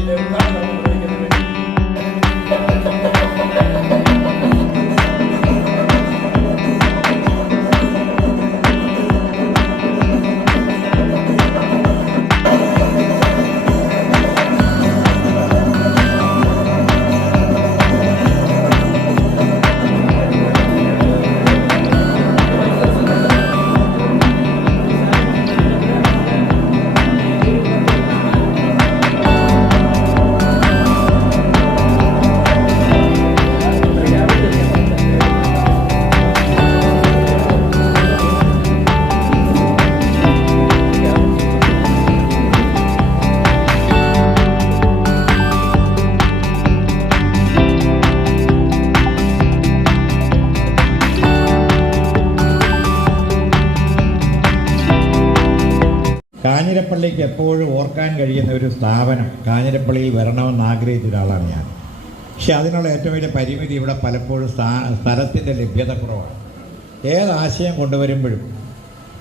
Obrigado. കഴിയുന്ന ഒരു സ്ഥാപനം കാഞ്ഞിരപ്പള്ളിയിൽ വരണമെന്ന് ആഗ്രഹിച്ച ഒരാളാണ് ഞാൻ. പക്ഷെ അതിനുള്ള ഏറ്റവും വലിയ പരിമിതി ഇവിടെ പലപ്പോഴും സ്ഥാ- സ്ഥലത്തിന്റെ ലഭ്യത കുറവാണ്. ഏത് ആശയം കൊണ്ടുവരുമ്പോഴും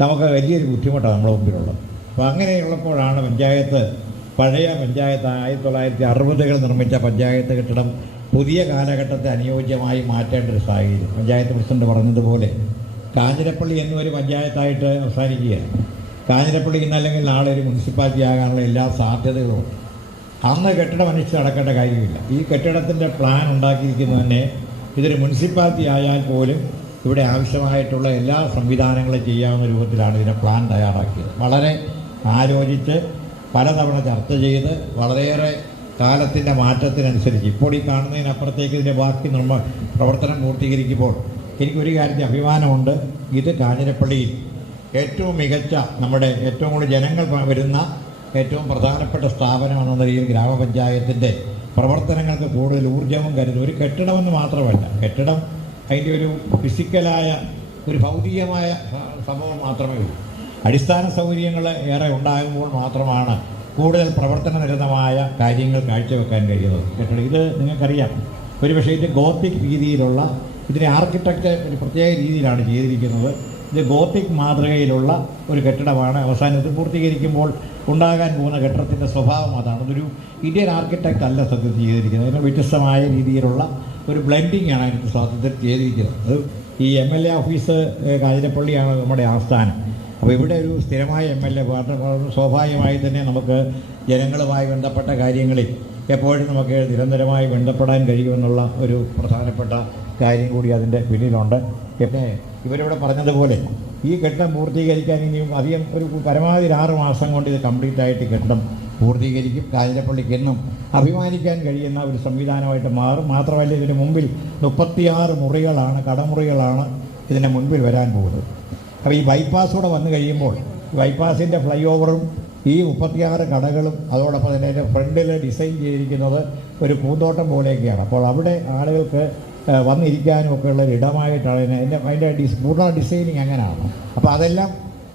നമുക്ക് വലിയൊരു ബുദ്ധിമുട്ടാണ് നമ്മുടെ മുമ്പിലുള്ളത്. അപ്പോൾ അങ്ങനെയുള്ളപ്പോഴാണ് പഞ്ചായത്ത് പഴയ പഞ്ചായത്ത് ആയിരത്തി തൊള്ളായിരത്തി അറുപതുകൾ നിർമ്മിച്ച പഞ്ചായത്ത് കെട്ടിടം പുതിയ കാലഘട്ടത്തെ അനുയോജ്യമായി മാറ്റേണ്ട ഒരു സാഹചര്യം. പഞ്ചായത്ത് പ്രസിഡന്റ് പറഞ്ഞതുപോലെ കാഞ്ഞിരപ്പള്ളി എന്നൊരു പഞ്ചായത്തായിട്ട് അവസാനിക്കുകയാണ്. കാഞ്ഞിരപ്പള്ളി അല്ലെങ്കിൽ നാളെ ഒരു മുനിസിപ്പാലിറ്റി ആകാനുള്ള എല്ലാ സാധ്യതകളുമുണ്ട് അന്ന് കെട്ടിടം അനുഷ്ഠിച്ച് നടക്കേണ്ട കാര്യമില്ല. ഈ കെട്ടിടത്തിന്റെ പ്ലാൻ ഉണ്ടാക്കിയിരിക്കുന്നത് തന്നെ ഇതൊരു മുനിസിപ്പാലിറ്റി ആയാൽ പോലും ഇവിടെ ആവശ്യമായിട്ടുള്ള എല്ലാ സംവിധാനങ്ങളും ചെയ്യാവുന്ന രൂപത്തിലാണ് ഇതിന്റെ പ്ലാൻ തയ്യാറാക്കിയത്. വളരെ ആലോചിച്ച് പലതവണ ചർച്ച ചെയ്ത് വളരെയേറെ കാലത്തിന്റെ മാറ്റത്തിനനുസരിച്ച് ഇപ്പോൾ ഈ കാണുന്നതിനപ്പുറത്തേക്ക് ഇതിന്റെ ബാക്കി നമ്മൾ പ്രവർത്തനം പൂർത്തീകരിക്കുമ്പോൾ എനിക്കൊരു കാര്യത്തിൽ അഭിമാനമുണ്ട്. ഇത് കാഞ്ഞിരപ്പള്ളിയിൽ ഏറ്റവും മികച്ച നമ്മുടെ ഏറ്റവും കൂടുതൽ ജനങ്ങൾ വരുന്ന ഏറ്റവും പ്രധാനപ്പെട്ട സ്ഥാപനമെന്ന നിലയിൽ ഗ്രാമപഞ്ചായത്തിന്റെ പ്രവർത്തനങ്ങൾക്ക് കൂടുതൽ ഊർജവും കരുതും. ഒരു കെട്ടിടമെന്ന് മാത്രമല്ല കെട്ടിടം അതിന്റെ ഒരു ഫിസിക്കലായ ഒരു ഭൗതികമായ സംഭവം മാത്രമേ ഉള്ളൂ. അടിസ്ഥാന സൗകര്യങ്ങൾ ഏറെ ഉണ്ടാകുമ്പോൾ മാത്രമാണ് കൂടുതൽ പ്രവർത്തന നിരതമായ കാര്യങ്ങൾ കാഴ്ചവെക്കാൻ കഴിയുന്നത്. കെട്ടിടം ഇത് നിങ്ങൾക്കറിയാം. ഒരു പക്ഷേ ഇത് ഗോത്തിക് രീതിയിലുള്ള ഇതിനെ ആർക്കിടെക്റ്റ് ഒരു പ്രത്യേക രീതിയിലാണ് ചെയ്തിരിക്കുന്നത്. ഇത് ഗോത്തിക് മാതൃകയിലുള്ള ഒരു കെട്ടിടമാണ്. അവസാനത്തിൽ പൂർത്തീകരിക്കുമ്പോൾ ഉണ്ടാകാൻ പോകുന്ന കെട്ടിടത്തിന്റെ സ്വഭാവം അതാണ്. അതൊരു ഇന്ത്യൻ ആർക്കിടെക്റ്റ് അല്ല സത്യത്തിൽ ചെയ്തിരിക്കുന്നത് അതിന് വ്യത്യസ്തമായ രീതിയിലുള്ള ഒരു ബ്ലെൻഡിങ് ആണ് അതിന് സത്യത്തിൽ ചെയ്തിരിക്കുന്നത്. അത് ഈ എം എൽ എ ഓഫീസ് കാഞ്ഞിരപ്പള്ളിയാണ് നമ്മുടെ ആസ്ഥാനം. അപ്പോൾ ഇവിടെ ഒരു സ്ഥിരമായ എം എൽ എ സ്വാഭാവികമായി തന്നെ നമുക്ക് ജനങ്ങളുമായി ബന്ധപ്പെട്ട കാര്യങ്ങളിൽ എപ്പോഴും നമുക്ക് നിരന്തരമായി ബന്ധപ്പെടാൻ കഴിയുമെന്നുള്ള ഒരു പ്രധാനപ്പെട്ട കാര്യം കൂടി അതിന്റെ പിന്നിലുണ്ട്. പിന്നെ ഇവരിവിടെ പറഞ്ഞതുപോലെ ഈ കെട്ടിടം പൂർത്തീകരിക്കാൻ ഇനിയും അധികം ഒരു പരമാവധി ആറ് മാസം കൊണ്ട് ഇത് കംപ്ലീറ്റ് ആയിട്ട് കെട്ടിടം പൂർത്തീകരിക്കും. കാഞ്ഞിരപ്പള്ളിക്ക് എന്നും അഭിമാനിക്കാൻ കഴിയുന്ന ഒരു സംവിധാനമായിട്ട് മാറും. മാത്രമല്ല ഇതിന് മുമ്പിൽ മുപ്പത്തിയാറ് മുറികളാണ് കടമുറികളാണ് ഇതിന്റെ മുൻപിൽ വരാൻ പോകുന്നത്. അപ്പോൾ ഈ ബൈപ്പാസ് കൂടെ വന്നു കഴിയുമ്പോൾ ബൈപ്പാസിന്റെ ഫ്ലൈ ഓവറും ഈ മുപ്പത്തിയാറ് കടകളും അതോടൊപ്പം തന്നെ അതിന്റെ ഫ്രണ്ടിൽ ഡിസൈൻ ചെയ്തിരിക്കുന്നത് ഒരു പൂന്തോട്ടം പോലെയൊക്കെയാണ്. അപ്പോൾ അവിടെ ആളുകൾക്ക് വന്നിരിക്കാനും ഒക്കെ ഉള്ള ഇടമായിട്ടാണ് അതിനെ അതിന്റെ ഡിസ് പൂർണ ഡിസൈനിങ് അങ്ങനെയാണ്. അപ്പോൾ അതെല്ലാം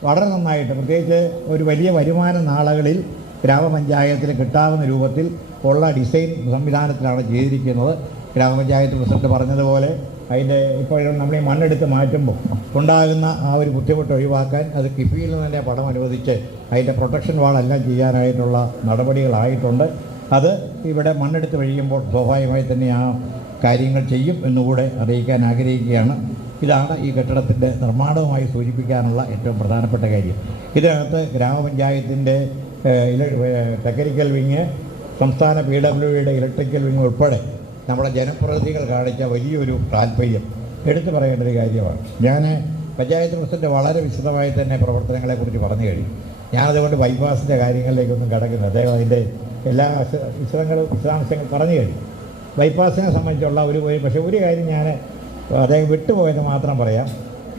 വളരെ നന്നായിട്ട് പ്രത്യേകിച്ച് ഒരു വലിയ വരുമാന നാളുകളിൽ ഗ്രാമപഞ്ചായത്തിൽ കിട്ടാവുന്ന രൂപത്തിൽ ഉള്ള ഡിസൈൻ സംവിധാനത്തിലാണ് ചെയ്തിരിക്കുന്നത്. ഗ്രാമപഞ്ചായത്ത് പ്രസിഡന്റ് പറഞ്ഞതുപോലെ അതിന്റെ ഇപ്പോൾ നമ്മൾ ഈ മണ്ണെടുത്ത് മാറ്റുമ്പോൾ ഉണ്ടാകുന്ന ആ ഒരു ബുദ്ധിമുട്ട് ഒഴിവാക്കാൻ അത് കിഫിയിൽ നിന്ന് തന്നെ പണം അനുവദിച്ച് അതിന്റെ പ്രൊട്ടക്ഷൻ വാളെല്ലാം ചെയ്യാനായിട്ടുള്ള നടപടികളായിട്ടുണ്ട്. അത് ഇവിടെ മണ്ണെടുത്ത് കഴിയുമ്പോൾ സ്വാഭാവികമായി തന്നെ ആ കാര്യങ്ങൾ ചെയ്യും എന്നുകൂടെ അറിയിക്കാൻ ആഗ്രഹിക്കുകയാണ്. ഇതാണ് ഈ കെട്ടിടത്തിന്റെ നിർമ്മാണവുമായി സൂചിപ്പിക്കാനുള്ള ഏറ്റവും പ്രധാനപ്പെട്ട കാര്യം. ഇതിനകത്ത് ഗ്രാമപഞ്ചായത്തിന്റെ ടെക്നിക്കൽ വിങ് സംസ്ഥാന പി ഡബ്ല്യു ഡിയുടെ ഇലക്ട്രിക്കൽ വിങ് ഉൾപ്പെടെ നമ്മുടെ ജനപ്രതിനിധികൾ കാണിച്ച വലിയൊരു താല്പര്യം. എടുത്തു പറയേണ്ട ഒരു കാര്യമാണ്. ഞാൻ പഞ്ചായത്ത് പ്രസിഡന്റ് വളരെ വിശദമായി തന്നെ പ്രവർത്തനങ്ങളെക്കുറിച്ച് പറഞ്ഞു കഴിഞ്ഞു. ഞാനതുകൊണ്ട് ബൈപ്പാസിന്റെ കാര്യങ്ങളിലേക്കൊന്നും കടക്കുന്നത് അദ്ദേഹം അതിന്റെ എല്ലാ വിശ- വിശദങ്ങളും വിശദാംശങ്ങൾ പറഞ്ഞു കഴിഞ്ഞു. ബൈപ്പാസിനെ സംബന്ധിച്ചുള്ള ഒരു പക്ഷേ ഒരു കാര്യം ഞാൻ അദ്ദേഹം വിട്ടുപോയത് മാത്രം പറയാം.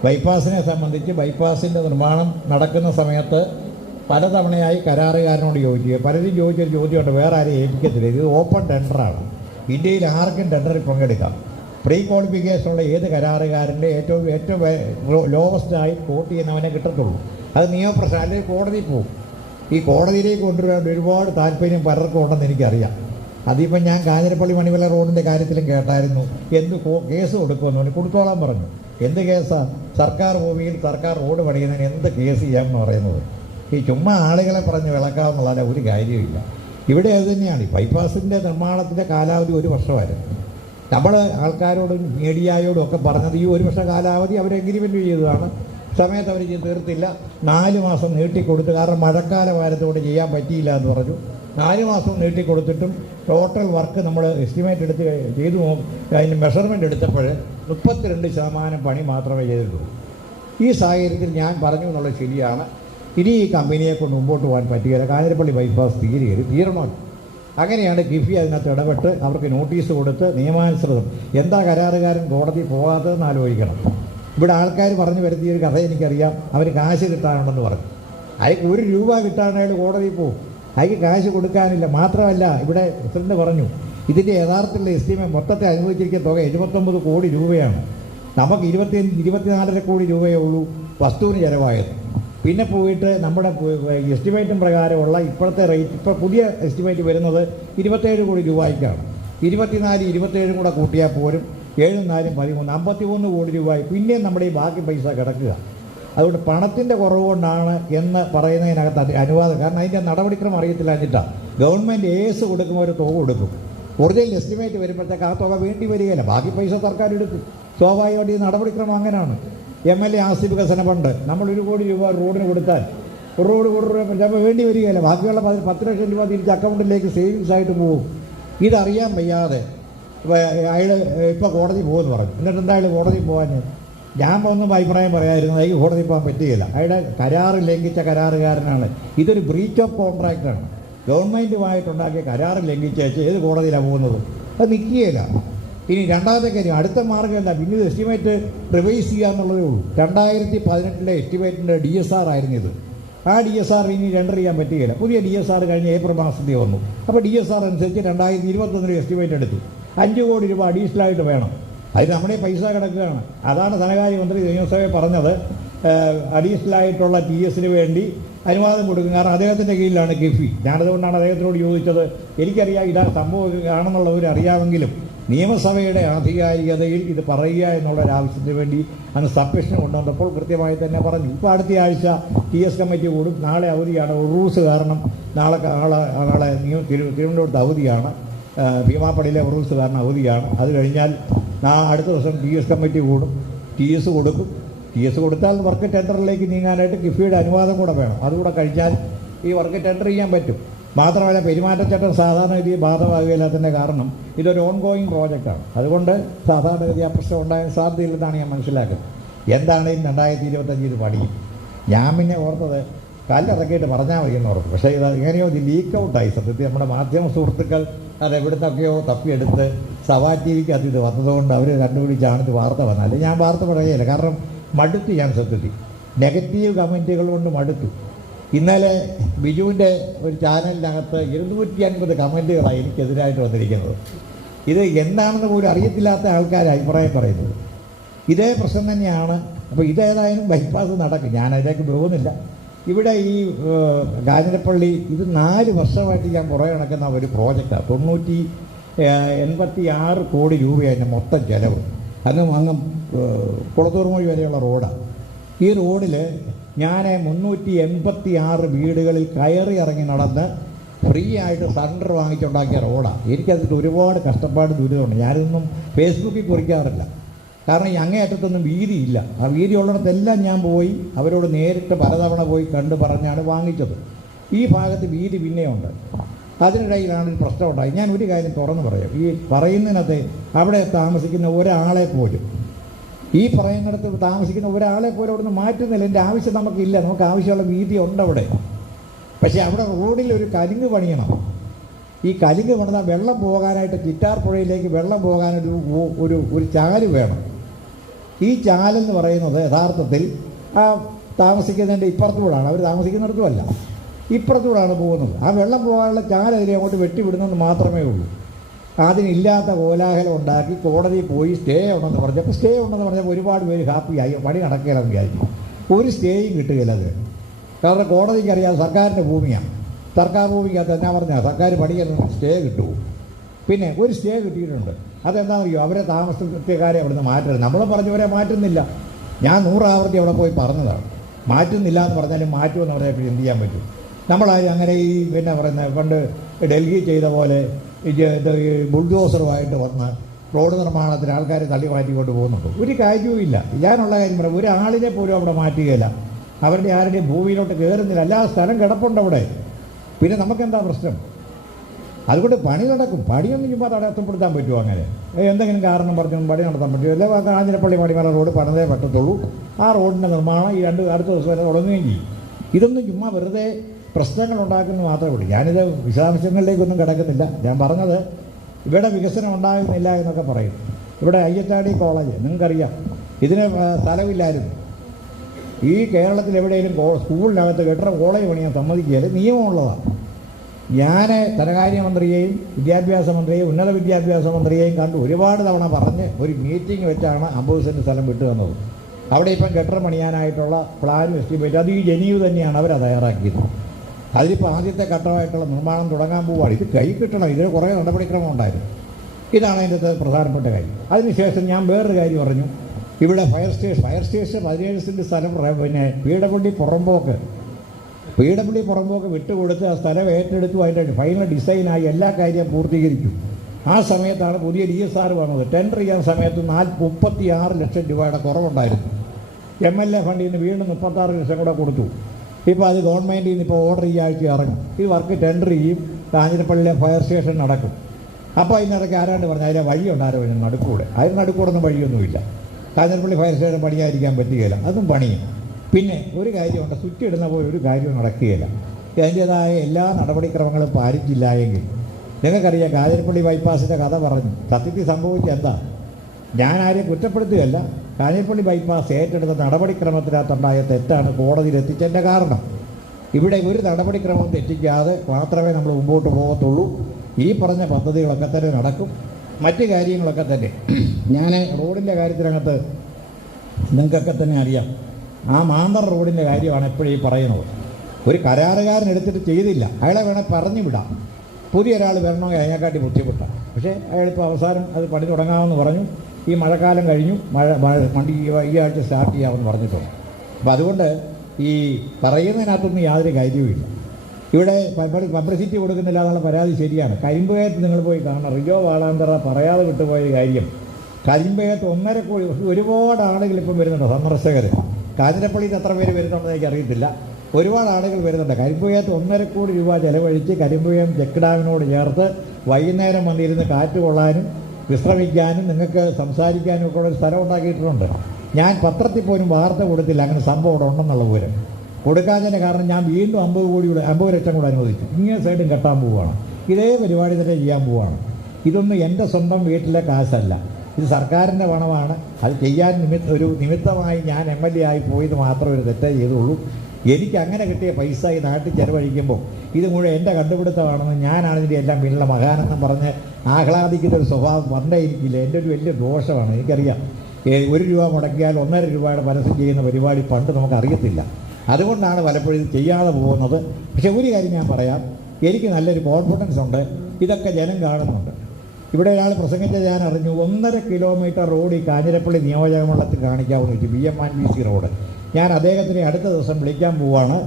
ബൈപ്പാസിനെ സംബന്ധിച്ച് ബൈപ്പാസിന്റെ നിർമ്മാണം നടക്കുന്ന സമയത്ത് പലതവണയായി കരാറുകാരനോട് ചോദിക്കുക പലരും ചോദിച്ചൊരു ചോദ്യമുണ്ട് വേറെ ആരും ഏൽപ്പിക്കത്തില്ല. ഇത് ഓപ്പൺ ടെൻഡറാണ് ഇന്ത്യയിൽ ആർക്കും ടെൻഡറിൽ പങ്കെടുക്കാം. പ്രീ ക്വാളിഫിക്കേഷനുള്ള ഏത് കരാറുകാരന്റെ ഏറ്റവും ഏറ്റവും ലോവസ്റ്റായി കോട്ട് ചെയ്യുന്നവനെ കിട്ടത്തുള്ളൂ. അത് നിയമപ്രശ്നം അല്ലെങ്കിൽ കോടതി പോകും ഈ കോടതിയിലേക്ക് കൊണ്ടുവരാൻ ഒരുപാട് താല്പര്യം പലർക്കും ഉണ്ടെന്ന് എനിക്കറിയാം. അതിപ്പം ഞാൻ കാഞ്ഞിരപ്പള്ളി മണിമല റോഡിന്റെ കാര്യത്തിലും കേട്ടായിരുന്നു. എന്ത് കേസ് കൊടുക്കുമെന്ന് പറഞ്ഞു. കൊടുത്തോളാൻ പറഞ്ഞു. എന്ത് കേസാണ് സർക്കാർ ഭൂമിയിൽ സർക്കാർ റോഡ് പണിയുന്നതിന് എന്ത് കേസ് ചെയ്യാമെന്ന് പറയുന്നത്. ഈ ചുമ്മാ ആളുകളെ പറഞ്ഞ് വിളക്കാമെന്നുള്ളതിന് ഒരു കാര്യമില്ല ഇവിടെ അത് തന്നെയാണ്. ഈ ബൈപ്പാസിന്റെ നിർമ്മാണത്തിന്റെ കാലാവധി ഒരു വർഷമായിരുന്നു. നമ്മൾ ആൾക്കാരോടും മീഡിയയോടും ഒക്കെ പറഞ്ഞത് ഈ ഒരു വർഷ കാലാവധി അവർ എഗ്രിമെന്റ് ചെയ്തതാണ്. സമയത്ത് അവർ തീർത്തില്ല. നാല് മാസം നീട്ടിക്കൊടുത്ത് കാരണം മഴക്കാലമായതുകൊണ്ട് ചെയ്യാൻ പറ്റിയില്ല എന്ന് പറഞ്ഞു. നാല് മാസം നീട്ടിക്കൊടുത്തിട്ടും ടോട്ടൽ വർക്ക് നമ്മൾ എസ്റ്റിമേറ്റ് എടുത്ത് ചെയ്തു അതിന് മെഷർമെന്റ് എടുത്തപ്പോൾ മുപ്പത്തിരണ്ട് ശതമാനം പണി മാത്രമേ ചെയ്തിട്ടുള്ളൂ. ഈ സാഹചര്യത്തിൽ ഞാൻ പറഞ്ഞു എന്നുള്ളത് ശരിയാണ്. ഇനി ഈ കമ്പനിയെ കൊണ്ട് മുമ്പോട്ട് പോകാൻ പറ്റുകയില്ല. കാഞ്ഞിരപ്പള്ളി ബൈപ്പാസ് തീരുകയില്ല. തീർമാനം അങ്ങനെയാണ് കിഫി അതിനകത്ത് ഇടപെട്ട് അവർക്ക് നോട്ടീസ് കൊടുത്ത് നിയമാനുസൃതം. എന്താ കരാറുകാരൻ കോടതി പോകാത്തതെന്ന് ആലോചിക്കണം. ഇവിടെ ആൾക്കാർ പറഞ്ഞു വരുത്തിയ ഒരു കഥ എനിക്കറിയാം. അവർ കാശ് കിട്ടാനുണ്ടെന്ന് പറഞ്ഞു. അയാൾക്ക് ഒരു രൂപ കിട്ടാനായിട്ട് കോടതിയിൽ പോകും. അയാൾക്ക് കാശ് കൊടുക്കാനില്ല. മാത്രമല്ല ഇവിടെ പ്രസിഡന്റ് പറഞ്ഞു ഇതിന്റെ യഥാർത്ഥത്തിലുള്ള എസ്റ്റിമേറ്റ് മൊത്തത്തെ അനുവദിച്ചിരിക്കുന്ന തുക എഴുപത്തൊമ്പത് കോടി രൂപയാണ്. നമുക്ക് ഇരുപത്തി ഇരുപത്തിനാലര കോടി രൂപയേ ഉള്ളൂ വസ്തുവിന് ചിലവായത്. പിന്നെ പോയിട്ട് നമ്മുടെ എസ്റ്റിമേറ്റും പ്രകാരമുള്ള ഇപ്പോഴത്തെ റേറ്റ് ഇപ്പോൾ പുതിയ എസ്റ്റിമേറ്റ് വരുന്നത് ഇരുപത്തേഴ് കോടി രൂപയ്ക്കാണ്. ഇരുപത്തിനാല് ഇരുപത്തേഴും കൂടെ കൂട്ടിയാൽ പോലും ഏഴും നാലും പതിമൂന്ന് അമ്പത്തി മൂന്ന് കോടി രൂപയായി പിന്നെയും നമ്മുടെ ഈ ബാക്കി പൈസ കിടക്കുക. അതുകൊണ്ട് പണത്തിന്റെ കുറവ് കൊണ്ടാണ് എന്ന് പറയുന്നതിനകത്ത് അനുവാദം. കാരണം അതിന്റെ നടപടിക്രമം അറിയത്തില്ല എന്നിട്ടാണ് ഗവൺമെന്റ് ഏസ് കൊടുക്കുമ്പോൾ ഒരു തുക കൊടുക്കും. ഒറിജിനൽ എസ്റ്റിമേറ്റ് വരുമ്പോഴത്തേക്ക് ആ തുക വേണ്ടി വരികയില്ല. ബാക്കി പൈസ സർക്കാർ എടുക്കും. സ്വാഭാവികമായിട്ട് ഈ നടപടിക്രമം അങ്ങനെയാണ്. എം എൽ എ ആസ്തി വികസന ഫണ്ട്. നമ്മൾ ഒരു കോടി രൂപ റോഡിന് കൊടുത്താൽ ഒരു റോഡ് കോടി രൂപ ചിലപ്പോൾ വേണ്ടി വരികയില്ല. ബാക്കിയുള്ള പത്ത് ലക്ഷം രൂപ തിരിച്ച് അക്കൗണ്ടിലേക്ക് സേവിങ്സ് ആയിട്ട് പോകും. ഇതറിയാൻ വയ്യാതെ അയാൾ ഇപ്പോൾ കോടതി പോകുമെന്ന് പറഞ്ഞു. എന്നിട്ട് എന്താ അയാൾ കോടതി പോകാൻ ഞാൻ ഒന്നും അഭിപ്രായം പറയാമായിരുന്നു അതിന് കോടതി പോകാൻ പറ്റുകയില്ല. അയാളുടെ കരാർ ലംഘിച്ച കരാറുകാരനാണ്. ഇതൊരു ബ്രീച്ച് ഓഫ് കോൺട്രാക്റ്റാണ് ഗവൺമെന്റുമായിട്ടുണ്ടാക്കിയ കരാറ് ലംഘിച്ചേച്ച് ഏത് കോടതിയിലാണ് പോകുന്നത്? അത് നിൽക്കുകയില്ല ഇനി രണ്ടാമത്തെ കാര്യം അടുത്ത മാർഗം എന്താ? പിന്നെ എസ്റ്റിമേറ്റ് റിവൈസ് ചെയ്യുക എന്നുള്ളതേ ഉള്ളൂ. രണ്ടായിരത്തി പതിനെട്ടിലെ എസ്റ്റിമേറ്റിന്റെ ഡി എസ് ആർ ആയിരുന്നു ഇത്. ആ ഡി എസ് ആർ ഇനി രണ്ടർ ചെയ്യാൻ പറ്റുകയില്ല. പുതിയ ഡി എസ് ആർ കഴിഞ്ഞ് ഏപ്രിൽ മാസത്തിൽ വന്നു. അപ്പോൾ ഡി എസ് ആർ അനുസരിച്ച് രണ്ടായിരത്തി ഇരുപത്തൊന്നിൽ എസ്റ്റിമേറ്റ് എടുത്തു. അഞ്ച് കോടി രൂപ അഡീഷണൽ ആയിട്ട് വേണം. അതിന് നമ്മുടെ പൈസ കിടക്കുകയാണ്. അതാണ് ധനകാര്യ മന്ത്രി നിയമസഭയിൽ പറഞ്ഞത് അഡീഷണൽ ആയിട്ടുള്ള ടി എസിന് വേണ്ടി അനുവാദം കൊടുക്കും. കാരണം അദ്ദേഹത്തിന്റെ കീഴിലാണ് കിഫി ഞാനതുകൊണ്ടാണ് അദ്ദേഹത്തിനോട് ചോദിച്ചത്. എനിക്കറിയാം ഇതാ സംഭവം ആണെന്നുള്ളവർ അറിയാമെങ്കിലും നിയമസഭയുടെ ആധികാരികതയിൽ ഇത് പറയുക എന്നുള്ള ആവശ്യത്തിന് വേണ്ടി അന്ന് സബ്മിഷൻ കൊണ്ടുവന്നപ്പോൾ കൃത്യമായി തന്നെ പറഞ്ഞു. ഇപ്പോൾ അടുത്ത ആഴ്ച ടി എസ് കമ്മിറ്റി കൂടും. നാളെ അവധിയാണ്. റൂൾസ് കാരണം നാളെ നാളെ നാളെ തിരുവനന്തപുരത്ത് അവധിയാണ്. ആ, ഭീമാപ്പള്ളിയിലെ ഉറൂസ് കാരണം അവധിയാണ്. അത് കഴിഞ്ഞാൽ നാ അടുത്ത ദിവസം ടി എസ് കമ്മിറ്റി കൂടും. ടി എസ് കൊടുക്കും. ടി എസ് കൊടുത്താൽ വർക്ക് ടെൻഡറിലേക്ക് നീങ്ങാനായിട്ട് കിഫിയുടെ അനുവാദം കൂടെ വേണം. അതുകൂടെ കഴിഞ്ഞാൽ ഈ വർക്ക് ടെൻഡർ ചെയ്യാൻ പറ്റും. മാത്രമല്ല പെരുമാറ്റച്ചട്ടം സാധാരണഗതി ബാധകമാകുകയില്ലാത്തതിന്റെ കാരണം. ഇതൊരു ഓൺ ഗോയിങ് പ്രോജക്റ്റാണ് അതുകൊണ്ട് സാധാരണഗതി ആ പ്രശ്നം ഉണ്ടായ സാധ്യതയില്ലെന്നാണ് ഞാൻ മനസ്സിലാക്കുന്നത്. ഈ രണ്ടായിരത്തി ഇരുപത്തഞ്ച് ഇത് പണി ഞാൻ പിന്നെ ഓർത്തത് കല്ലിറക്കിയിട്ട് പറഞ്ഞാൽ മതി എന്ന് ഓർത്തു. പക്ഷേ ഇത് എങ്ങനെയോ ഇത് ലീക്ക് ഔട്ടായി സത്യത്തിൽ നമ്മുടെ മാധ്യമ സുഹൃത്തുക്കൾ അത് എവിടുന്നൊക്കെയോ തപ്പിയെടുത്ത് സവാ ടി വിക്ക് അത് ഇത് വന്നതുകൊണ്ട് അവർ കണ്ടുപിടിച്ചാണ് ഇത് വാർത്ത വന്നത്. അല്ലെങ്കിൽ ഞാൻ വാർത്ത പറയുകയില്ല. കാരണം മടുത്തു ഞാൻ സത്യത്തിൽ. നെഗറ്റീവ് കമന്റുകൾ കൊണ്ട് മടുത്തു. ഇന്നലെ ബിജുവിന്റെ ഒരു ചാനലിനകത്ത് ഇരുന്നൂറ്റി അൻപത് കമന്റുകളാണ് എനിക്കെതിരായിട്ട് വന്നിരിക്കുന്നത്. ഇത് എന്താണെന്ന് പോലും അറിയത്തില്ലാത്ത ആൾക്കാർ അഭിപ്രായം പറയുന്നത്. ഇതേ പ്രശ്നം തന്നെയാണ്. അപ്പോൾ ഇതേതായാലും ബൈപ്പാസ് നടക്കും. ഞാൻ അതിലേക്ക് പോകുന്നില്ല. ഇവിടെ ഈ രാജനപ്പള്ളി ഇത് നാല് വർഷമായിട്ട് ഞാൻ കുറേ നടക്കുന്ന ഒരു പ്രോജക്റ്റാണ് തൊണ്ണൂറ്റി എൺപത്തി ആറ് കോടി രൂപയാണ് മൊത്തം ചിലവ്. അങ്ങ് അങ്ങ് കുളത്തൂർ മൊഴി വരെയുള്ള റോഡാണ് ഈ റോഡിൽ ഞാൻ മുന്നൂറ്റി എൺപത്തി ആറ് വീടുകളിൽ കയറി ഇറങ്ങി നടന്ന് ഫ്രീ ആയിട്ട് സറണ്ടർ വാങ്ങിച്ചുണ്ടാക്കിയ റോഡാണ് എനിക്കതിൽ ഒരുപാട് കഷ്ടപ്പാട് ദുരിതമുണ്ട്. ഞാനിതൊന്നും ഫേസ്ബുക്കിൽ കുറിക്കാറില്ല. കാരണം ഈ അങ്ങേയറ്റത്തൊന്നും വീതിയില്ല. ആ വീതി ഉള്ളിടത്തെല്ലാം ഞാൻ പോയി അവരോട് നേരിട്ട് പലതവണ പോയി കണ്ട് പറഞ്ഞാണ് വാങ്ങിച്ചത്. ഈ ഭാഗത്ത് വീതി പിന്നെയുണ്ട്. അതിനിടയിലാണ് ഒരു പ്രശ്നം ഉണ്ടായി. ഞാൻ ഒരു കാര്യം തുറന്നു പറയാം. ഈ പറയുന്നതിനകത്ത് അവിടെ താമസിക്കുന്ന ഒരാളെ പോലും ഈ പറയുന്നിടത്ത് താമസിക്കുന്ന ഒരാളെ പോലും അവിടെ നിന്ന് മാറ്റുന്നില്ല എന്റെ ആവശ്യം നമുക്കില്ല. നമുക്ക് ആവശ്യമുള്ള വീതി ഉണ്ട് അവിടെ. പക്ഷേ അവിടെ റോഡിൽ ഒരു കലിങ്ങ് പണിയണം. ഈ കലിങ്ങ് പണിതാൽ വെള്ളം പോകാനായിട്ട് ചിറ്റാർ പുഴയിലേക്ക് വെള്ളം പോകാനൊരു ഒരു ഒരു ചാൽ വേണം. ഈ ചാലെന്ന് പറയുന്നത് യഥാർത്ഥത്തിൽ ആ താമസിക്കുന്നതിന്റെ ഇപ്പുറത്തൂടാണ് അവർ താമസിക്കുന്നിടത്തുമല്ല. ഇപ്പുറത്തൂടാണ് പോകുന്നത്. ആ വെള്ളം പോകാനുള്ള ചാലതിനെ അങ്ങോട്ട് വെട്ടിവിടുന്നെന്ന് മാത്രമേ ഉള്ളൂ. അതിനില്ലാത്ത കോലാഹലം ഉണ്ടാക്കി കോടതിയിൽ പോയി സ്റ്റേ ഉണ്ടെന്ന് പറഞ്ഞപ്പോൾ സ്റ്റേ ഉണ്ടെന്ന് പറഞ്ഞപ്പോൾ ഒരുപാട് പേര് ഹാപ്പിയായി പണി നടക്കുകയില്ലെന്ന് വിചാരിക്കും ഒരു സ്റ്റേയും കിട്ടുകയില്ല അത്. കാരണം കോടതിക്ക് അറിയാം സർക്കാരിന്റെ ഭൂമിയാണ് സർക്കാർ ഭൂമിക്കകത്ത് എന്നാ പറഞ്ഞാൽ സർക്കാർ പണിയെന്ന് സ്റ്റേ കിട്ടുമോ പിന്നെ ഒരു സ്റ്റേ കിട്ടിയിട്ടുണ്ട്. അതെന്താണെന്നറിയോ? അവരെ താമസക്കാരെ അവിടുന്ന് മാറ്റരുത്. നമ്മൾ പറഞ്ഞവരെ മാറ്റുന്നില്ല. ഞാൻ നൂറാവർത്തി അവിടെ പോയി പറഞ്ഞതാണ്. മാറ്റുന്നില്ല എന്ന് പറഞ്ഞാലും മാറ്റുമെന്ന് പറഞ്ഞാൽ എന്ത് ചെയ്യാൻ പറ്റും? നമ്മളാരും അങ്ങനെ ഈ പിന്നെ പറയുന്ന പണ്ട് ഡൽഹി ചെയ്ത പോലെ ഈ ബുൾഡോസറുമായിട്ട് വന്ന് റോഡ് നിർമ്മാണത്തിന് ആൾക്കാർ തള്ളി മാറ്റിക്കൊണ്ട് പോകുന്നുണ്ട്. ഒരു കാര്യവും ഇല്ല. ഞാനുള്ള കാര്യം പറയാം ഒരാളിനെ പോലും അവിടെ മാറ്റുകയില്ല. അവരുടെ ആരുടെയും ഭൂമിയിലോട്ട് കയറുന്നില്ല എല്ലാ സ്ഥലം കിടപ്പുണ്ട് അവിടെ. പിന്നെ നമുക്കെന്താ പ്രശ്നം? അതുകൊണ്ട് പണി നടക്കും. പണിയൊന്നും ചുമ്മാ തടസ്സപ്പെടുത്താൻ പറ്റുമോ അങ്ങനെ? എന്തെങ്കിലും കാരണം പറഞ്ഞു പണി നടത്താൻ പറ്റുമോ? അല്ലെ കാഞ്ഞിരപ്പള്ളി മണിമല റോഡ് പണിതേ പറ്റത്തുള്ളൂ. ആ റോഡിന്റെ നിർമ്മാണം ഈ രണ്ട് അടുത്ത ദിവസം വരെ തുടങ്ങുകയും ചെയ്യും. ഇതൊന്നും ചുമ്മാ വെറുതെ പ്രശ്നങ്ങൾ ഉണ്ടാക്കുന്നു മാത്രമേ ഉള്ളൂ. ഞാനിത് വിശദാംശങ്ങളിലേക്കൊന്നും കിടക്കുന്നില്ല ഞാൻ പറഞ്ഞത് ഇവിടെ വികസനം ഉണ്ടാകുന്നില്ല എന്നൊക്കെ പറയും. ഇവിടെ ഡി കോളേജ് നിങ്ങൾക്കറിയാം. ഇതിന് സ്ഥലമില്ലായിരുന്നു. ഈ കേരളത്തിൽ എവിടെയെങ്കിലും സ്കൂളിനകത്ത് കെട്ടിട കോളേജ് പണിയാൻ സമ്മതിക്കുകയാൽ നിയമമുള്ളതാണ് ഞാൻ ധനകാര്യമന്ത്രിയെയും വിദ്യാഭ്യാസ മന്ത്രിയെയും ഉന്നത വിദ്യാഭ്യാസ മന്ത്രിയെയും കണ്ട് ഒരുപാട് തവണ പറഞ്ഞ് ഒരു മീറ്റിംഗ് വെച്ചാണ് അമ്പത് സെന്റ് സ്ഥലം വിട്ടു തന്നത്. അവിടെ ഇപ്പം ഗട്ടർ പണിയാനായിട്ടുള്ള പ്ലാനും എസ്റ്റിമേറ്റ് അത് ഈ ജനീവ് തന്നെയാണ് അവർ തയ്യാറാക്കിയത്. അതിലിപ്പോൾ ആദ്യത്തെ ഘട്ടമായിട്ടുള്ള നിർമ്മാണം തുടങ്ങാൻ പോവുകയാണ് ഇത് കൈ കിട്ടണം. ഇതിന് കുറേ നടപടിക്രമം ഉണ്ടായിരുന്നു. ഇതാണ് അതിന്റെ പ്രധാനപ്പെട്ട കാര്യം. അതിനുശേഷം ഞാൻ വേറൊരു കാര്യം പറഞ്ഞു. ഇവിടെ ഫയർ സ്റ്റേഷൻ ഫയർ സ്റ്റേഷൻ പതിനേഴ് സെന്റ് സ്ഥലം പിന്നെ പീഡപ്പള്ളി പുറമ്പോക്ക് പീഡപ്പള്ളി പുറമ്പോക്ക് വിട്ടുകൊടുത്ത് ആ സ്ഥലം ഏറ്റെടുത്തു അതിന്റെ ഫൈനൽ ഡിസൈനായി എല്ലാ കാര്യവും പൂർത്തീകരിച്ചു. ആ സമയത്താണ് പുതിയ ഡി എസ് ആർ വന്നത്. ടെൻഡർ ചെയ്യാൻ സമയത്ത് നാല് മുപ്പത്തി ആറ് ലക്ഷം രൂപയുടെ കുറവുണ്ടായിരുന്നു. എം എൽ എ ഫണ്ടിൽ നിന്ന് വീണ്ടും മുപ്പത്താറ് ലക്ഷം കൂടെ കൊടുത്തു. ഇപ്പോൾ അത് ഗവൺമെന്റിൽ നിന്ന് ഇപ്പോൾ ഓർഡർ ഈ ആഴ്ച ഇറങ്ങും. ഈ വർക്ക് ടെൻഡർ ചെയ്യും കാഞ്ഞിരപ്പള്ളിയിലെ ഫയർ സ്റ്റേഷൻ നടക്കും. അപ്പോൾ അതിനിടയ്ക്ക് ആരാണ്ട് പറഞ്ഞു അതിലെ വഴിയുണ്ട് ആരോ അതിന് നടുക്കൂടെ. അതിന് നടുക്കൂടൊന്നും വഴിയൊന്നുമില്ല. കാഞ്ഞിരപ്പള്ളി ഫയർ സ്റ്റേഷൻ പണിയായിരിക്കാൻ പറ്റുകയില്ല. അതും പണിയും. പിന്നെ ഒരു കാര്യമുണ്ട് സ്വിച്ച് ഇടുന്ന പോലെ ഒരു കാര്യവും നടക്കുകയില്ല. അതിന്റേതായ എല്ലാ നടപടിക്രമങ്ങളും പാലിച്ചില്ല എങ്കിൽ നിങ്ങൾക്കറിയാം കാഞ്ഞിരപ്പള്ളി ബൈപ്പാസിന്റെ കഥ പറഞ്ഞു സത്യത്തിൽ സംഭവിച്ചത് എന്താ? ഞാൻ ആരെയും കുറ്റപ്പെടുത്തുകയല്ല കാഞ്ഞിരപ്പള്ളി ബൈപ്പാസ് ഏറ്റെടുത്ത നടപടിക്രമത്തിനകത്തുണ്ടായ തെറ്റാണ് കോടതിയിൽ എത്തിച്ചതിന്റെ കാരണം. ഇവിടെ ഒരു നടപടിക്രമം തെറ്റിക്കാതെ മാത്രമേ നമ്മൾ മുമ്പോട്ട് പോകത്തുള്ളൂ. ഈ പറഞ്ഞ പദ്ധതികളൊക്കെ തന്നെ നടക്കും. മറ്റ് കാര്യങ്ങളൊക്കെ തന്നെ. ഞാൻ റോഡിന്റെ കാര്യത്തിനകത്ത് നിങ്ങൾക്കൊക്കെ തന്നെ അറിയാം. ആ മാന്തർ റോഡിന്റെ കാര്യമാണ് എപ്പോഴും ഈ പറയുന്നത്. ഒരു കരാറുകാരൻ എടുത്തിട്ട് ചെയ്തില്ല. അയാളെ വേണേൽ പറഞ്ഞു വിടാം. പുതിയ ഒരാൾ വരണമെങ്കിൽ അതിനെക്കാട്ടി ബുദ്ധിമുട്ടാണ്. പക്ഷേ അയാളിപ്പോൾ അവസാനം അത് പണി തുടങ്ങാമെന്ന് പറഞ്ഞു. ഈ മഴക്കാലം കഴിഞ്ഞു. മഴ മഴ വണ്ടി ഈ ആഴ്ച സ്റ്റാർട്ട് ചെയ്യാമെന്ന് പറഞ്ഞിട്ടുണ്ട്. അപ്പം അതുകൊണ്ട് ഈ പറയുന്നതിനകത്തൊന്നും യാതൊരു കാര്യവുമില്ല ഇവിടെ പബ്ലിസിറ്റി കൊടുക്കുന്നില്ല എന്നുള്ള പരാതി ശരിയാണ്. കരിമ്പുകയത്ത് നിങ്ങൾ പോയി കാണണം. റിജോ വാളാന്തറ പറയാതെ വിട്ടുപോയ കാര്യം. കരിമ്പകത്ത് ഒന്നര കോടി ഒരുപാട് ആളുകൾ ഇപ്പം വരുന്നുണ്ട് സന്ദർശകർ. കാഞ്ഞിരപ്പള്ളിയിൽ എത്ര പേര് വരുന്നുണ്ടെന്ന് എനിക്ക് അറിയത്തില്ല ഒരുപാട് ആളുകൾ വരുന്നുണ്ട്. കരിമ്പുകയത്ത് ഒന്നര കോടി രൂപ ചെലവഴിച്ച് കരിമ്പുകയം ചെക്ക് ചേർത്ത് വൈകുന്നേരം വന്നിരുന്ന് കാറ്റ് കൊള്ളാനും വിശ്രമിക്കാനും നിങ്ങൾക്ക് സംസാരിക്കാനും ഒക്കെ ഒരു സ്ഥലം ഉണ്ടാക്കിയിട്ടുണ്ട്. ഞാൻ പത്രത്തിൽ പോലും വാർത്ത കൊടുത്തില്ല. അങ്ങനെ സംഭവം ഇവിടെ ഉണ്ടെന്നുള്ള വിവരം. കൊടുക്കാത്തതിന്റെ കാരണം ഞാൻ വീണ്ടും അമ്പത് കോടി കൂടെ അമ്പത് ലക്ഷം കൂടെ അനുവദിച്ചു. ഇങ്ങനെ സൈഡും കെട്ടാൻ പോവുകയാണ്. ഇതേ പരിപാടി തന്നെ ചെയ്യാൻ പോവുകയാണ്. ഇതൊന്നും എന്റെ സ്വന്തം വീട്ടിലെ കാശല്ല. ഇത് സർക്കാരിന്റെ പണമാണ്. അത് ചെയ്യാൻ നിമിത്ത ഒരു നിമിത്തമായി ഞാൻ എം എൽ എ ആയി പോയത് മാത്രമേ ഒരു തെറ്റേ ചെയ്തുള്ളൂ. എനിക്ക് അങ്ങനെ കിട്ടിയ പൈസ ഈ നാട്ടിൽ ചെലവഴിക്കുമ്പോൾ ഇത് മുഴുവൻ എന്റെ കണ്ടുപിടുത്തമാണെന്ന് ഞാനാണ് ഇതിന്റെ എല്ലാം പിന്നിലെ മകാനെന്നും പറഞ്ഞ് ആഹ്ലാദിക്കുന്ന ഒരു സ്വഭാവം പണ്ടേ എന്റെ ഒരു വലിയ ദോഷമാണ്. എനിക്കറിയാം. ഒരു രൂപ മുടക്കിയാൽ ഒന്നര രൂപയുടെ പരസ്യം ചെയ്യുന്ന പരിപാടി പണ്ട് നമുക്കറിയത്തില്ല അതുകൊണ്ടാണ് പലപ്പോഴും ഇത് ചെയ്യാതെ പോകുന്നത്. പക്ഷേ ഒരു കാര്യം ഞാൻ പറയാം. എനിക്ക് നല്ലൊരു കോൺഫിഡൻസ് ഉണ്ട്. ഇതൊക്കെ ജനം കാണുന്നുണ്ട്. ഇവിടെ ഒരാൾ പ്രസംഗിച്ച ഞാൻ അറിഞ്ഞു. ഒന്നര കിലോമീറ്റർ റോഡ് ഈ കാഞ്ഞിരപ്പള്ളി നിയോജകമണ്ഡലത്തിൽ കാണിക്കാമെന്ന് വെച്ചു B M and B C road. ഞാൻ അദ്ദേഹത്തിനെ അടുത്ത ദിവസം വിളിക്കാൻ പോവാണ്.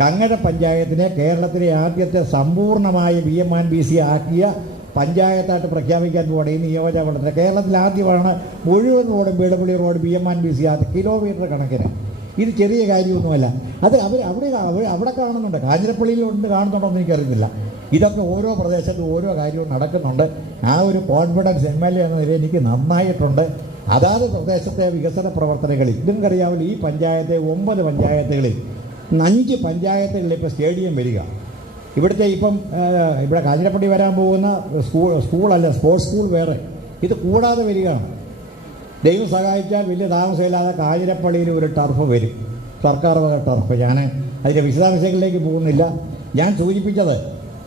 കങ്ങര പഞ്ചായത്തിനെ കേരളത്തിലെ ആദ്യത്തെ സമ്പൂർണമായ B M and B C ആക്കിയ പഞ്ചായത്തായിട്ട് പ്രഖ്യാപിക്കാൻ പോകണം ഈ നിയോജകമണ്ഡലത്തിൽ കേരളത്തിൽ ആദ്യമാണ് മുഴുവൻ റോഡും വീടുപള്ളി road B M and B C ആദ്യ കിലോമീറ്റർ കണക്കിന്. ഇത് ചെറിയ കാര്യമൊന്നുമല്ല. അത് അവർ അവിടെ അവിടെ കാണുന്നുണ്ട്. കാഞ്ഞിരപ്പള്ളിയിൽ കാഞ്ഞിരപ്പള്ളിയിലുണ്ട് കാണുന്നുണ്ടോന്ന് എനിക്കറിയുന്നില്ല. ഇതൊക്കെ ഓരോ പ്രദേശത്തും ഓരോ കാര്യവും നടക്കുന്നുണ്ട്. ആ ഒരു കോൺഫിഡൻസ് എം എൽ എ എന്ന നിലയിൽ എനിക്ക് നന്നായിട്ടുണ്ട്. അതാത് പ്രദേശത്തെ വികസന പ്രവർത്തനങ്ങളിൽ നിങ്ങൾക്കറിയാമല്ലോ ഈ പഞ്ചായത്തെ ഒമ്പത് പഞ്ചായത്തുകളിൽ അഞ്ച് പഞ്ചായത്തുകളിൽ ഇപ്പോൾ സ്റ്റേഡിയം വരിക. ഇവിടുത്തെ ഇപ്പം ഇവിടെ കാഞ്ഞിരപ്പള്ളി വരാൻ പോകുന്ന സ്കൂൾ സ്കൂളല്ല സ്പോർട്സ് സ്കൂൾ വേറെ. ഇത് കൂടാതെ വരികയാണ്. ദൈവം സഹായിച്ചാൽ വലിയ താമസമില്ലാതെ കാഞ്ഞിരപ്പള്ളിയിൽ ഒരു ടർഫ് വരും. സർക്കാർ വക ടർഫ്. ഞാൻ അതിന്റെ വിശദാംശങ്ങളിലേക്ക് പോകുന്നില്ല. ഞാൻ സൂചിപ്പിച്ചത്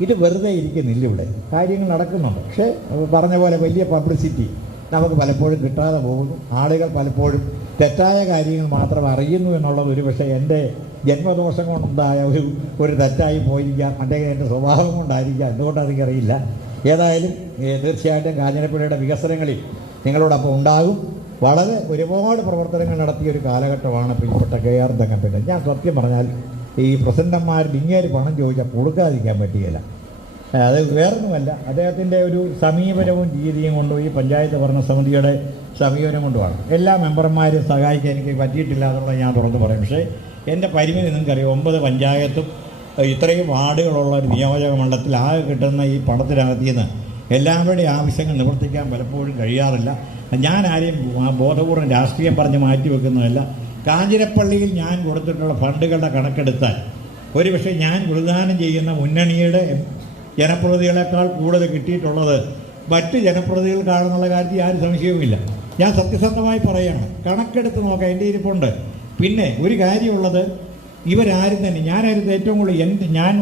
ഇത് വെറുതെ ഇരിക്കുന്നില്ല ഇവിടെ. കാര്യങ്ങൾ നടക്കുന്നുണ്ട്. പക്ഷേ പറഞ്ഞ പോലെ വലിയ പബ്ലിസിറ്റി നമുക്ക് പലപ്പോഴും കിട്ടാതെ പോകുന്നു. ആളുകൾ പലപ്പോഴും തെറ്റായ കാര്യങ്ങൾ മാത്രം അറിയുന്നു എന്നുള്ളത് ഒരു പക്ഷേ എന്റെ ജന്മദോഷം കൊണ്ടുണ്ടായ ഒരു ഒരു തെറ്റായി പോയിരിക്കാം. അല്ലെങ്കിൽ എന്റെ സ്വഭാവം കൊണ്ടായിരിക്കാം. എന്തുകൊണ്ടാണ് എനിക്കറിയില്ല. ഏതായാലും തീർച്ചയായിട്ടും കാഞ്ഞിരപ്പള്ളിയുടെ വികസനങ്ങളിൽ നിങ്ങളോടൊപ്പം ഉണ്ടാകും. വളരെ ഒരുപാട് പ്രവർത്തനങ്ങൾ നടത്തിയ ഒരു കാലഘട്ടമാണ് പ്രിയപ്പെട്ട കെ ആർ തങ്കപ്പിന്റെ ഞാൻ സത്യം പറഞ്ഞാൽ ഈ പ്രസിഡന്റന്മാരിൽ ഇങ്ങേര് പണം ചോദിച്ചാൽ കൊടുക്കാതിരിക്കാൻ പറ്റുകയില്ല അത് വേറൊന്നുമല്ല അദ്ദേഹത്തിന്റെ ഒരു സമീപനവും രീതിയും കൊണ്ടും ഈ പഞ്ചായത്ത് ഭരണസമിതിയുടെ സമീപനം കൊണ്ടുമാണ്. എല്ലാ മെമ്പർമാരും സഹായിക്കാൻ എനിക്ക് പറ്റിയിട്ടില്ല എന്നുള്ളത് ഞാൻ തുറന്നു പറയും. പക്ഷേ എന്റെ പരിമിതി നിങ്ങൾക്കറിയാം ഒമ്പത് പഞ്ചായത്തും ഇത്രയും വാർഡുകളുള്ള ഒരു നിയോജക മണ്ഡലത്തിൽ ആകെ കിട്ടുന്ന ഈ പണത്തിനകത്ത് നിന്ന് എല്ലാവരുടെയും ആവശ്യങ്ങൾ നിവർത്തിക്കാൻ പലപ്പോഴും കഴിയാറില്ല. ഞാൻ ആരെയും ബോധപൂർവം രാഷ്ട്രീയം പറഞ്ഞ് മാറ്റി വെക്കുന്നതല്ല. കാഞ്ഞിരപ്പള്ളിയിൽ ഞാൻ കൊടുത്തിട്ടുള്ള ഫണ്ടുകളുടെ കണക്കെടുത്താൽ ഒരുപക്ഷെ ഞാൻ പ്രതിദാനം ചെയ്യുന്ന മുന്നണിയുടെ ജനപ്രതിനിധികളെക്കാൾ കൂടുതൽ കിട്ടിയിട്ടുള്ളത് മറ്റ് ജനപ്രതിനിധികൾക്കാണെന്നുള്ള കാര്യത്തിൽ ആരും സംശയവുമില്ല. ഞാൻ സത്യസന്ധമായി പറയാണ്. കണക്കെടുത്ത് നോക്കാം എന്റെ ഇരിപ്പുണ്ട്. പിന്നെ ഒരു കാര്യമുള്ളത് ഇവരാരും തന്നെ ഞാനായിരുന്നു ഏറ്റവും കൂടുതൽ എന്റെ ഞാൻ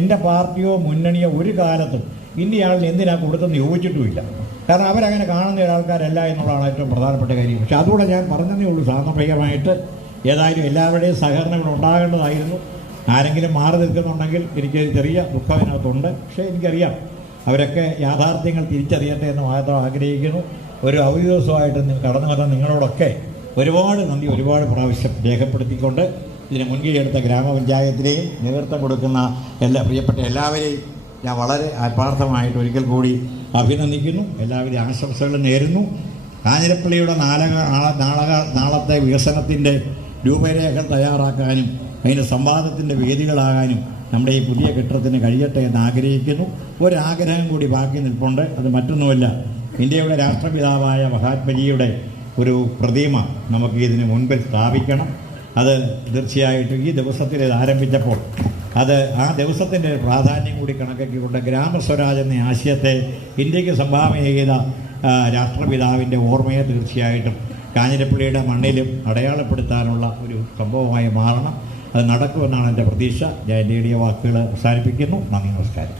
എന്റെ പാർട്ടിയോ മുന്നണിയോ ഒരു കാലത്തും ഇന്നയാളിന് എന്തിനാ കൊടുത്തെന്ന് ചോദിച്ചിട്ടുമില്ല കാരണം അവരങ്ങനെ കാണുന്ന ഒരാൾക്കാരല്ല എന്നുള്ളതാണ് ഏറ്റവും പ്രധാനപ്പെട്ട കാര്യം. പക്ഷെ അതുകൂടെ ഞാൻ പറഞ്ഞതേ ഉള്ളൂ. സാന്ദർഭികമായിട്ട് ഏതായാലും എല്ലാവരുടെയും സഹകരണങ്ങൾ ഉണ്ടാകേണ്ടതായിരുന്നു. ആരെങ്കിലും മാറി നിൽക്കുന്നുണ്ടെങ്കിൽ എനിക്ക് ചെറിയ ദുഃഖം അതിനകത്തുണ്ട് പക്ഷേ എനിക്കറിയാം അവരൊക്കെ യാഥാർത്ഥ്യങ്ങൾ തിരിച്ചറിയട്ടെ എന്ന് മാത്രം ആഗ്രഹിക്കുന്നു. ഒരു ഔദ്യോഗികമായിട്ട് കടന്നു വന്ന നിങ്ങളോടൊക്കെ ഒരുപാട് നന്ദി ഒരുപാട് പ്രാവശ്യം രേഖപ്പെടുത്തിക്കൊണ്ട് ഇതിന് മുൻകൈയെടുത്ത ഗ്രാമപഞ്ചായത്തിനെയും നേതൃത്വം കൊടുക്കുന്ന എല്ലാ പ്രിയപ്പെട്ട എല്ലാവരെയും ഞാൻ വളരെ ആത്മാർത്ഥമായിട്ട് ഒരിക്കൽ കൂടി അഭിനന്ദിക്കുന്നു. എല്ലാവിധ ആശംസകളും നേരുന്നു. കാഞ്ഞിരപ്പള്ളിയുടെ നാള- നാളക നാളത്തെ വികസനത്തിന്റെ രൂപരേഖ തയ്യാറാക്കാനും അതിന്റെ സംവാദത്തിന്റെ വേദികളാകാനും നമ്മുടെ ഈ പുതിയ കെട്ടിടത്തിന് കഴിയട്ടെ എന്ന് ആഗ്രഹിക്കുന്നു. ഒരാഗ്രഹം കൂടി ബാക്കി നിൽപ്പുണ്ട്. അത് മറ്റൊന്നുമല്ല ഇന്ത്യയുടെ രാഷ്ട്രപിതാവായ മഹാത്മജിയുടെ ഒരു പ്രതിമ നമുക്ക് ഇതിന് മുൻപിൽ സ്ഥാപിക്കണം. അത് തീർച്ചയായിട്ടും ഈ ദിവസത്തിൽ ആരംഭിച്ചപ്പോൾ അത് ആ ദിവസത്തിന്റെ പ്രാധാന്യം കൂടി കണക്കാക്കിക്കൊണ്ട് ഗ്രാമസ്വരാജ് എന്ന ആശയത്തെ ഇന്ത്യയ്ക്ക് സംഭാവന ചെയ്ത രാഷ്ട്രപിതാവിന്റെ ഓർമ്മയെ തീർച്ചയായിട്ടും കാഞ്ഞിരപ്പള്ളിയുടെ മണ്ണിലും അടയാളപ്പെടുത്താനുള്ള ഒരു സംഭവമായി മാറണം. അത് നടക്കുമെന്നാണ് എന്റെ പ്രതീക്ഷ. ഞാൻ എന്റെ വാക്കുകൾ അവസാനിപ്പിക്കുന്നു. നന്ദി നമസ്കാരം.